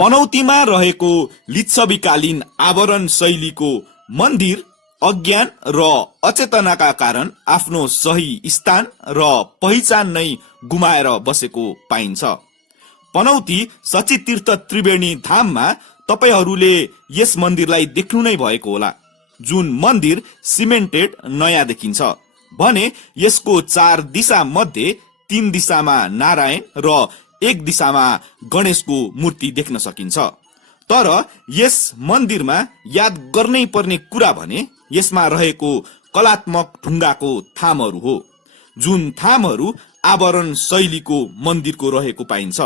पनौतीमा रहेको लिच्छवीकालीन आवरण शैलीको मन्दिर अज्ञान र अचेतनाका कारण आफ्नो सही स्थान र पहिचान नै गुमाएर बसेको पाइन्छ। पनौती सचितीर्थ त्रिवेणी धाममा तपाईहरूले यस मन्दिरलाई देख्नु नै भएको होला, जुन मन्दिर सिमेन्टेड नयाँ देखिन्छ भने यसको 4 दिशा मध्ये 3 दिशामा नारायण र 1 दिशामा गणेशको मूर्ति देख्न सकिन्छ। तर यस मन्दिरमा याद गर्नै पर्ने कुरा भने यसमा रहेको कलात्मक ढुङ्गाको थामहरू हो, जुन थामहरू आवरण शैलीको मन्दिरको रहेको पाइन्छ।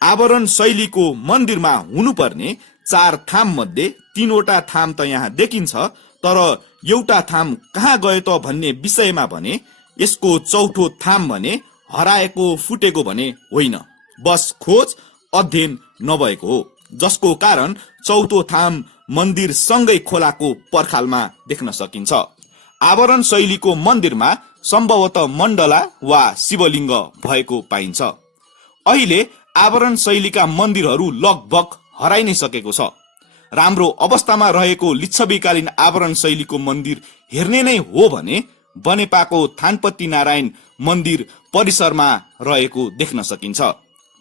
आवरण शैलीको मन्दिरमा हुनुपर्ने 4 थाम मध्ये 3 वटा थाम त यहाँ देखिन्छ, तर एउटा थाम कहाँ गयो त भन्ने विषयमा भने यसको चौथो थाम भने हराएको फुटेको भने होइन, बस खोज अध्ययन नभएको हो, जसको कारण चौथो थाम मन्दिर सँगै खोलाको पर्खालमा देख्न सकिन्छ। आवरण शैलीको मन्दिरमा सम्भवतः मण्डला वा शिवलिङ्ग भएको पाइन्छ। अहिले आवरण शैलीका मन्दिरहरू लगभग हराइ नै सकेको छ। राम्रो अवस्थामा रहेको लिच्छवीकालीन आवरण शैलीको मन्दिर हेर्ने नै हो भने बनेपाको थानपति नारायण मन्दिर परिसरमा रहेको देख्न सकिन्छ।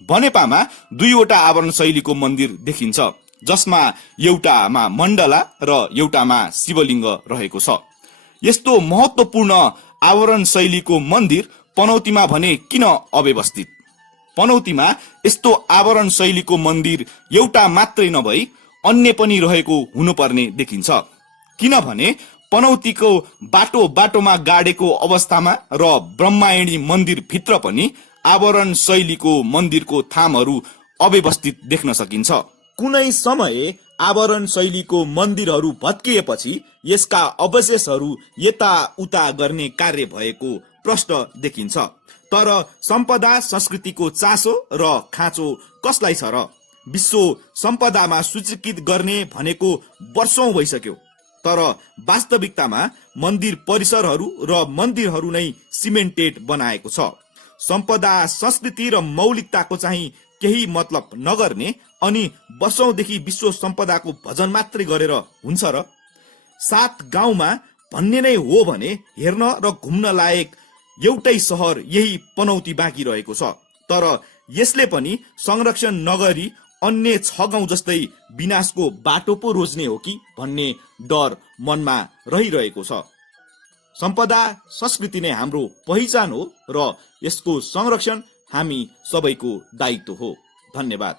बनेपामा 2 वटा आवरण शैलीको मन्दिर देखिन्छ, जसमा एउटामा मण्डला र एउटामा शिवलिङ्ग रहेको छ। यस्तो महत्त्वपूर्ण आवरण शैलीको मन्दिर पनौतीमा भने किन अव्यवस्थित? पनौतीमा यस्तो आवरण शैलीको मन्दिर एउटा मात्रै नभई अन्य पनि रहेको हुनुपर्ने देखिन्छ, किनभने पनौतीको बाटो बाटोमा गाडेको अवस्थामा र ब्रह्मायणी मन्दिर भित्र पनि आवरण शैलीको मन्दिरको थामहरू अव्यवस्थित देख्न सकिन्छ। कुनै समय आवरण शैलीको मन्दिरहरू भत्किएपछि यसका अवशेषहरू यताउता गर्ने कार्य भएको प्रश्न देखिन्छ। तर सम्पदा संस्कृतिको चासो र खाँचो कसलाई छ र? विश्व सम्पदामा सूचीकृत गर्ने भनेको वर्षौं भइसक्यो, तर वास्तविकतामा मन्दिर परिसरहरू र मन्दिरहरू नै सिमेन्टेड बनाएको छ। सम्पदा संस्कृति र मौलिकताको चाहिँ केही मतलब नगर्ने अनि वर्षौंदेखि विश्व सम्पदाको भजन मात्रै गरेर हुन्छ र? 7 गाउँमा भन्ने नै हो भने हेर्न र घुम्न लायक एउटै सहर यही पनौती बाँकी रहेको छ, तर यसले पनि संरक्षण नगरी अन्य 6 गाउँ जस्तै विनाशको बाटो पो रोज्ने हो कि भन्ने डर मनमा रहिरहेको छ। सम्पदा संस्कृति नै हाम्रो पहिचान हो र यसको संरक्षण हामी सबैको दायित्व हो। धन्यवाद।